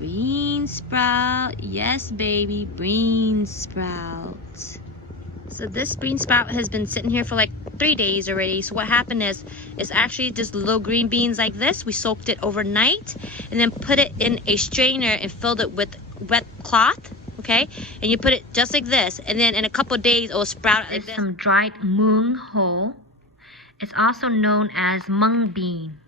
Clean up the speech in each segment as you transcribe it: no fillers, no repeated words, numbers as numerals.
Bean sprout. Yes, baby, bean sprout. So this bean sprout has been sitting here for like 3 days already. So what happened is, it's actually just little green beans like this. We soaked it overnight and then put it in a strainer and filled it with wet cloth. Okay, and you put it just like this, and then in a couple of days it will sprout like this. Some dried mung ho. It's also known as mung bean.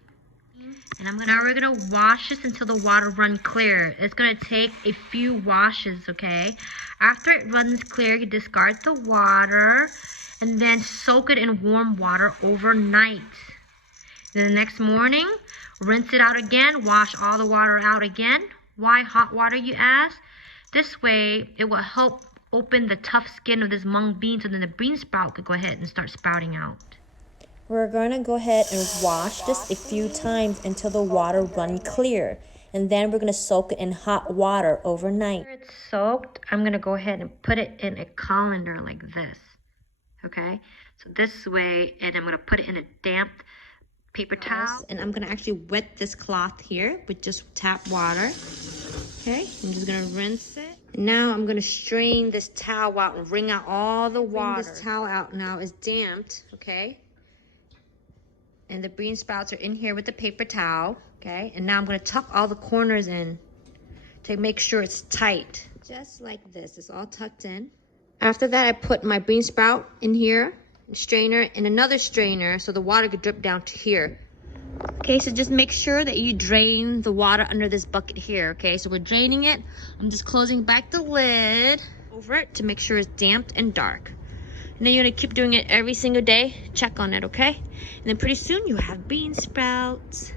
And now we're gonna wash this until the water runs clear. It's gonna take a few washes, okay? After it runs clear, you discard the water and then soak it in warm water overnight. Then the next morning, rinse it out again, wash all the water out again. Why hot water, you ask? This way, it will help open the tough skin of this mung bean so then the bean sprout could go ahead and start sprouting out. We're going to go ahead and wash this a few times until the water runs clear. And then we're going to soak it in hot water overnight. After it's soaked, I'm going to go ahead and put it in a colander like this. Okay? So this way, and I'm going to put it in a damp paper towel. And I'm going to actually wet this cloth here with just tap water. Okay? I'm just going to rinse it. And now I'm going to strain this towel out and wring out all the water. This towel out now is damped. Okay? And the bean sprouts are in here with the paper towel, okay? And now I'm gonna tuck all the corners in to make sure it's tight. Just like this, it's all tucked in. After that, I put my bean sprout in here, strainer, and another strainer so the water could drip down to here. Okay, so just make sure that you drain the water under this bucket here, okay? So we're draining it. I'm just closing back the lid over it to make sure it's damp and dark. And then you're gonna keep doing it every single day. Check on it, okay? And then pretty soon you have bean sprouts.